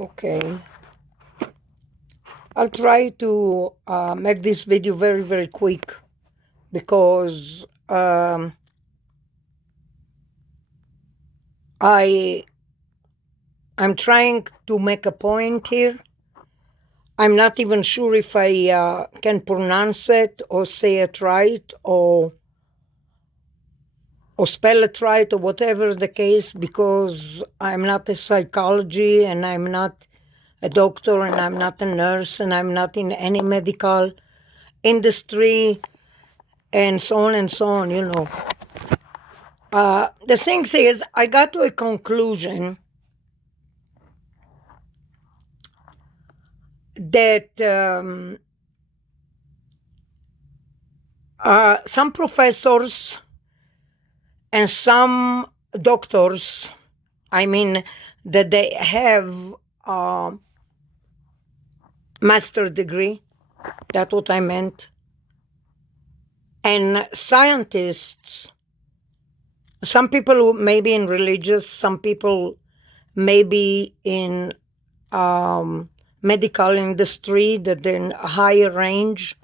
Okay. I'll try to make this video very, very quick because I'm trying to make a point here. I'm not even sure if I can pronounce it or say it right or spell it right or whatever the case, because I'm not a psychology and I'm not a doctor and I'm not a nurse and I'm not in any medical industry and so on and so on, you know. The thing is, I got to a conclusion that some professors and some doctors, I mean, that they have a master degree, that's what I meant, and scientists, some people maybe in religious, some people maybe in medical industry, that they're in a higher range.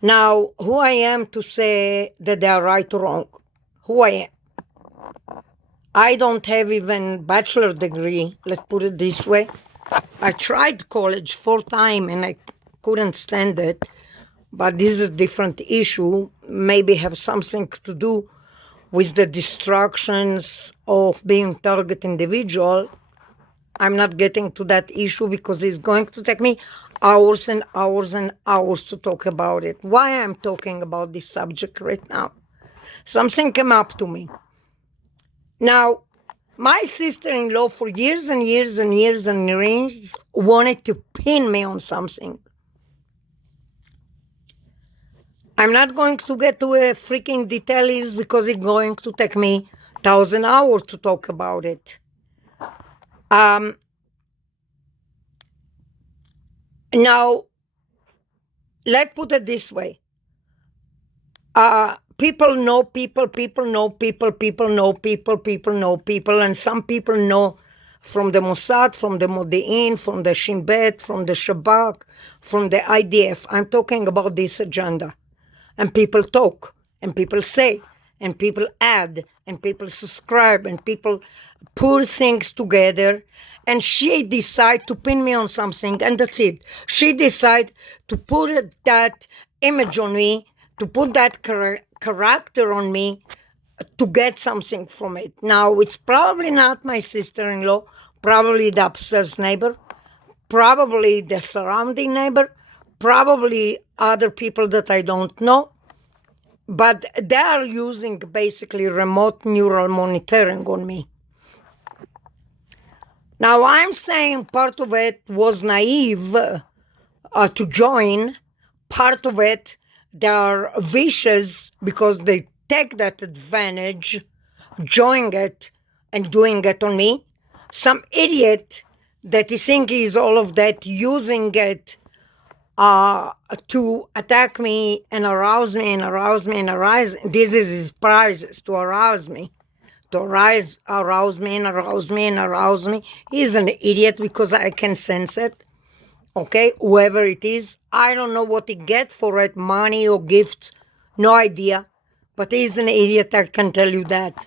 Now, who I am to say that they are right or wrong? Who I am? I don't have even bachelor degree, let's put it this way. I tried college 4 times and I couldn't stand it, but this is a different issue, maybe have something to do with the distractions of being target individual. I'm not getting to that issue because it's going to take me hours and hours and hours to talk about it. Why I'm talking about this subject right now? Something came up to me. Now, my sister-in-law for years and years and years and years wanted to pin me on something. I'm not going to get to a freaking details because it's going to take me 1,000 hours to talk about it. Now, let's put it this way. People know people, people know people, people know people, people know people, and some people know from the Mossad, from the Modi'in, from the Shin Bet, from the Shabak, from the IDF. I'm talking about this agenda. And people talk, and people say, and people add, and people subscribe, and people put things together. And she decide to pin me on something, and that's it. She decide to put that image on me, to put that character on me, to get something from it. Now, it's probably not my sister-in-law, probably the upstairs neighbor, probably the surrounding neighbor, probably other people that I don't know. But they are using basically remote neural monitoring on me. Now, I'm saying part of it was naive to join. Part of it, they are vicious because they take that advantage, join it, and doing it on me. Some idiot that is thinking is all of that, using it to attack me and arouse me and arouse me and arouse. This is his prizes, to arouse me. To arouse me and arouse me and arouse me. He's an idiot because I can sense it. Okay, whoever it is. I don't know what he gets for it, money or gifts. No idea. But he's an idiot, I can tell you that.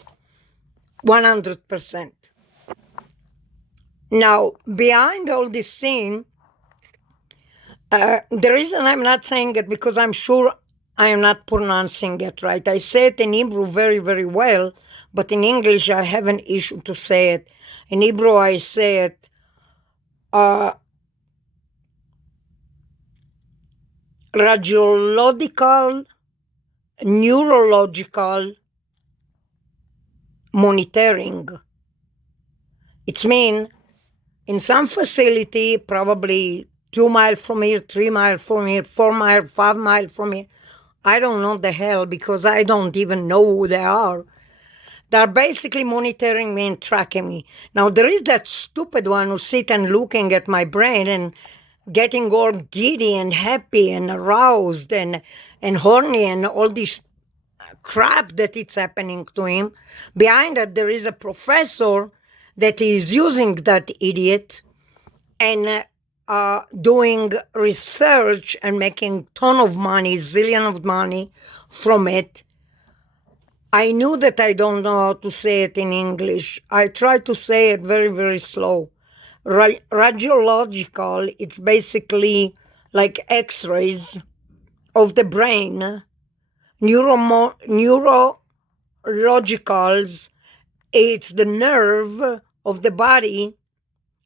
100%. Now, behind all this scene, the reason I'm not saying it because I'm sure I am not pronouncing it right. I say it in Hebrew very, very well, but in English I have an issue to say it. In Hebrew I say it radiological, neurological monitoring. It means in some facility, probably 2 miles from here, 3 miles from here, 4 miles, 5 miles from here. I don't know the hell because I don't even know who they are. They're basically monitoring me and tracking me. Now, there is that stupid one who sit and looking at my brain and getting all giddy and happy and aroused and horny and all this crap that it's happening to him. Behind that, there is a professor that is using that idiot and doing research and making ton of money, zillion of money from it. I knew that I don't know how to say it in English. I tried to say it very, very slow. Radiological, it's basically like x-rays of the brain. Neurologicals, it's the nerve of the body.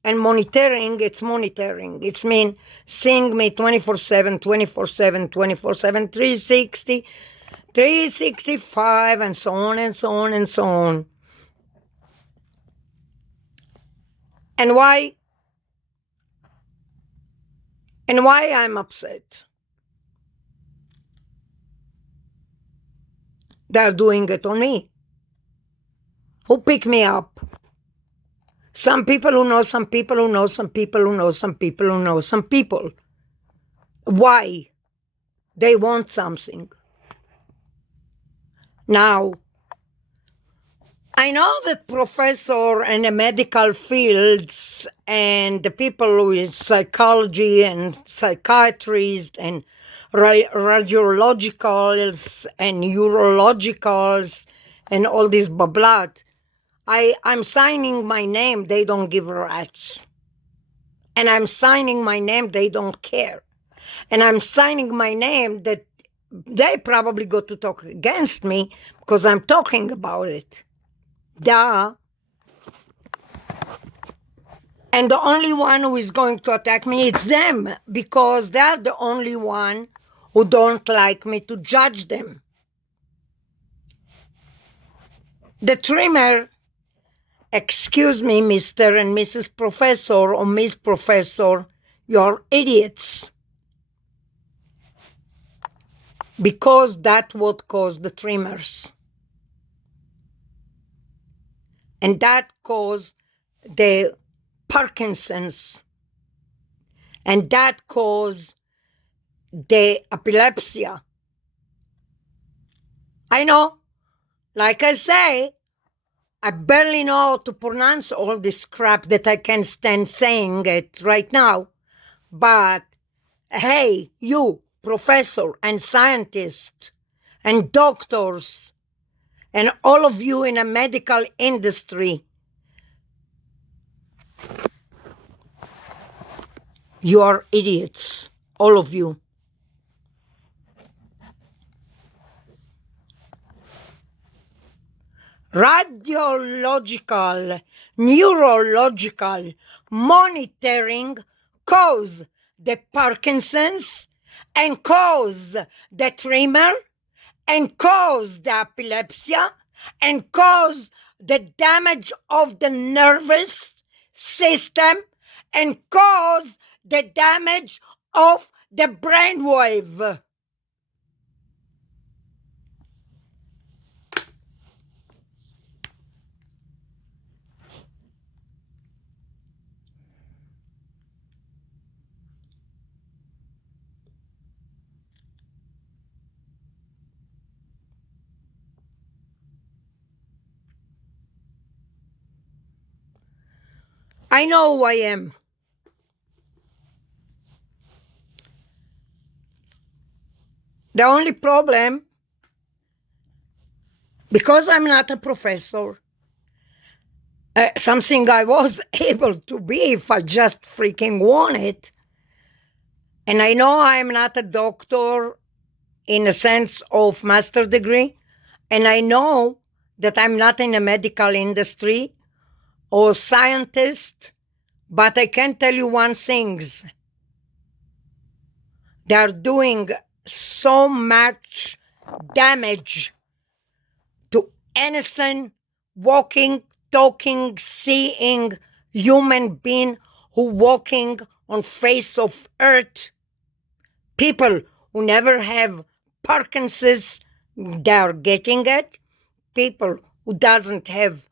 And monitoring, it's monitoring. It's mean seeing me 24/7, 24/7, 24/7, 360, 365, and so on and so on and so on. And why I'm upset? They're doing it on me. Who pick me up? Some people who know, some people who know, some people who know, some people who know, some people. Why? They want something. Now, I know that professor in the medical fields and the people with psychology and psychiatrists and radiologicals and neurologicals and all this blah. I'm signing my name, they don't give rats. And I'm signing my name, they don't care. And I'm signing my name that they probably go to talk against me because I'm talking about it. Duh. And the only one who is going to attack me is them, because they're the only one who don't like me to judge them. The trimmer, excuse me, Mr. and Mrs. Professor or Miss Professor, you're idiots. Because that's what caused the tremors. And that caused the Parkinson's. And that caused the epilepsy. I know, like I say, I barely know how to pronounce all this crap that I can't stand saying it right now. But hey, you, professor and scientist and doctors and all of you in a medical industry, you are idiots, all of you. Radiological, neurological monitoring cause the Parkinson's and cause the tremor and cause the epilepsy and cause the damage of the nervous system and cause the damage of the brainwave. I know who I am. The only problem, because I'm not a professor, something I was able to be if I just freaking wanted, and I know I'm not a doctor in a sense of master degree, and I know that I'm not in the medical industry or scientist, but I can tell you one thing. They're doing so much damage to innocent, walking, talking, seeing human being who walking on face of earth. People who never have Parkinson's, they're getting it. People who doesn't have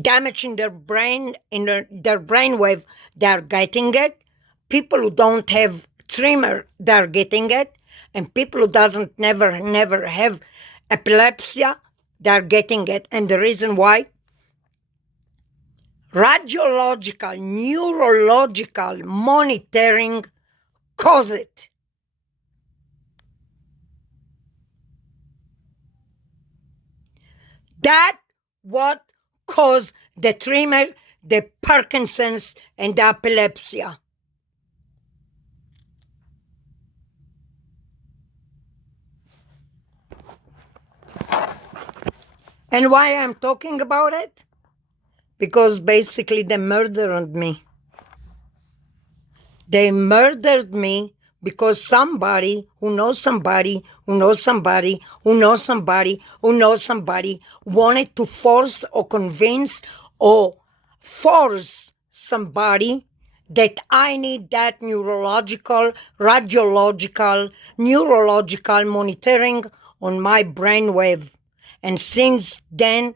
damage in their brain, in their brainwave, they're getting it. People who don't have tremor, they're getting it. And people who doesn't never have epilepsy, they're getting it. And the reason why? radiological, neurological monitoring cause it. That what caused the tremor, the Parkinson's, and the epilepsy. And why I'm talking about it? Because basically they murdered me. They murdered me because somebody who knows somebody who knows somebody who knows somebody who knows somebody wanted to force or convince or force somebody that I need that neurological, radiological, neurological monitoring on my brainwave. And since then,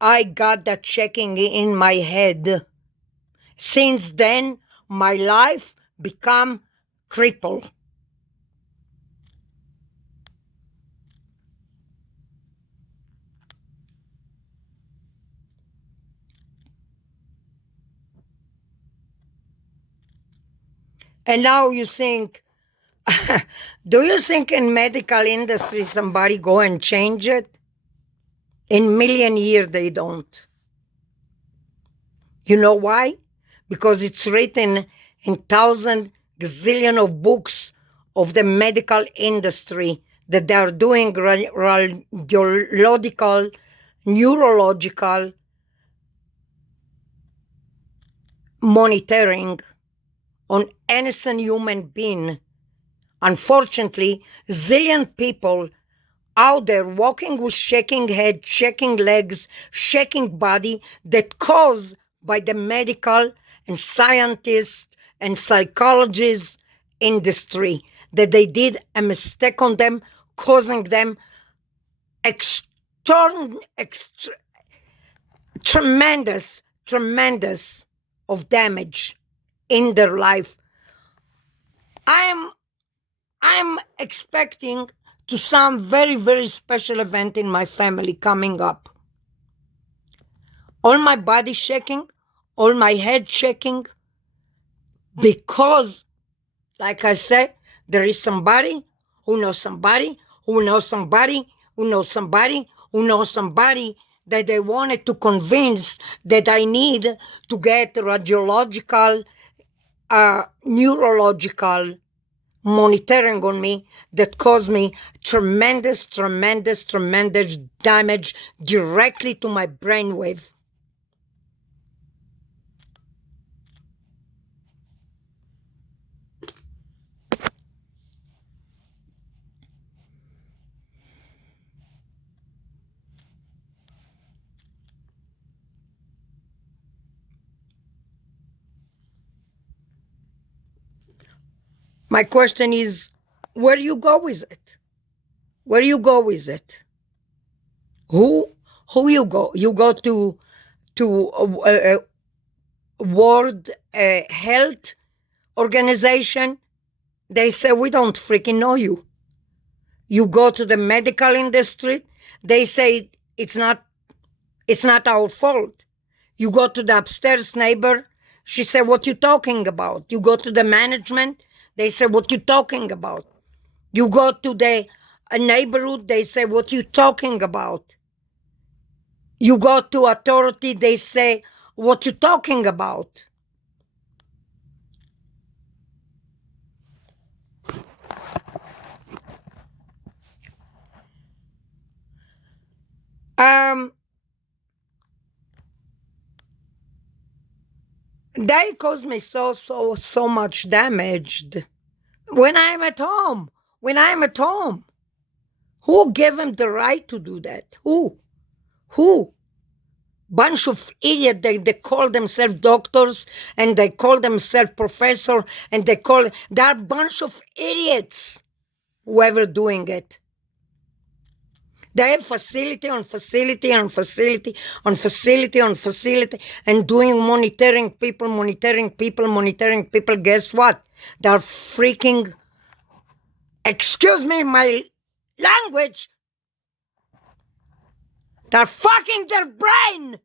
I got that checking in my head. Since then, my life become crippled. And now you think, do you think in medical industry somebody go and change it? In million years they don't. You know why? Because it's written in thousand gazillion of books of the medical industry that they are doing radiological, neurological monitoring on innocent human being. Unfortunately, zillion people out there walking with shaking head, shaking legs, shaking body that caused by the medical and scientists and psychologists industry that they did a mistake on them, causing them tremendous of damage in their life. I'm expecting to some very, very special event in my family coming up. All my body shaking, all my head shaking, because, like I said, there is somebody who knows somebody who knows somebody who knows somebody who knows somebody that they wanted to convince that I need to get radiological, neurological monitoring on me that caused me tremendous damage directly to my brainwave. My question is, where do you go with it? Where do you go with it? Who you go? You go to World Health Organization. They say we don't freaking know you. You go to the medical industry. They say it's not our fault. You go to the upstairs neighbor. She said, what you talking about? You go to the management. They say, what you talking about? You go to the neighborhood. They say, what you talking about? You go to authority. They say, what you talking about? They cause me so much damaged. When I'm at home. Who gave him the right to do that? Who? Bunch of idiots. They call themselves doctors and they call themselves professor and they're a bunch of idiots, whoever doing it. They have facility on facility on facility on facility on facility and doing monitoring people. Guess what? They're freaking, excuse me my language, they're fucking their brain.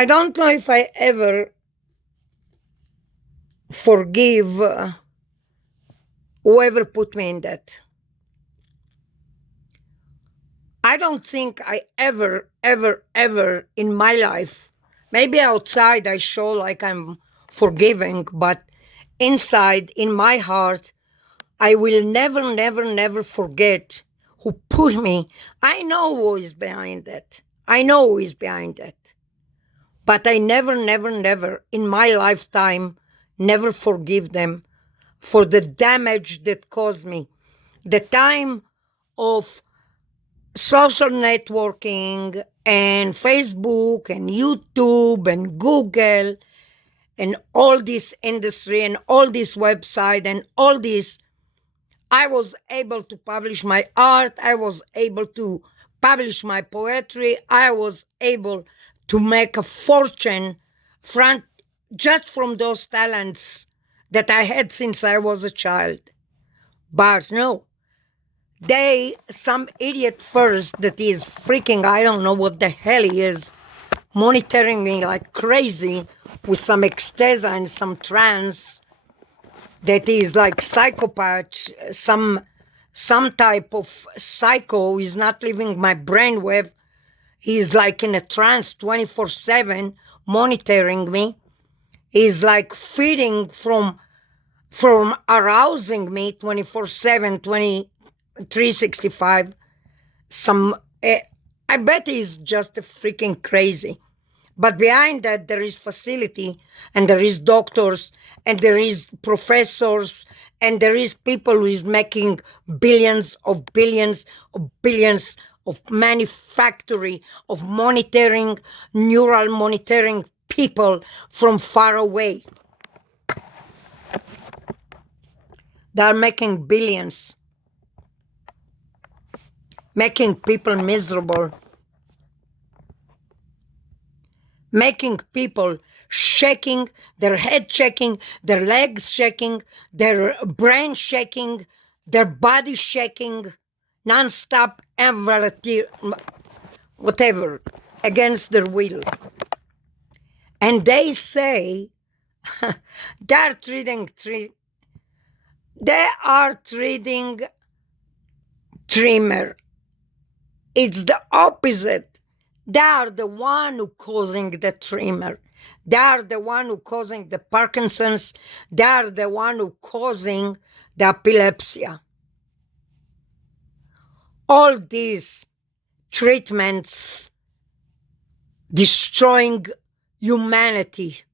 I don't know if I ever forgive whoever put me in that. I don't think I ever in my life, maybe outside I show like I'm forgiving, but inside, in my heart, I will never forget who put me. I know who is behind that. I know who is behind that. But I never in my lifetime, never forgive them for the damage that caused me. The time of social networking and Facebook and YouTube and Google and all this industry and all this website and all this, I was able to publish my art. I was able to publish my poetry. I was able to make a fortune just from those talents that I had since I was a child. But no, some idiot first that is freaking, I don't know what the hell he is, monitoring me like crazy with some ecstasy and some trance that is like psychopath, some type of psycho is not leaving my brainwave. He's like in a trance 24/7, monitoring me. He's like feeding from arousing me 24/7, 365. I bet he's just freaking crazy. But behind that, there is facility, and there is doctors, and there is professors, and there is people who is making billions of manufacturing, of monitoring, neural monitoring people from far away. They are making billions, making people miserable, making people shaking, their head shaking, their legs shaking, their brain shaking, their body shaking, non-stop, whatever, against their will. And they say they are treating trimmer. It's the opposite. They are the one who causing the tremor. They are the one who causing the Parkinson's. They are the one who causing the epilepsy. All these treatments destroying humanity.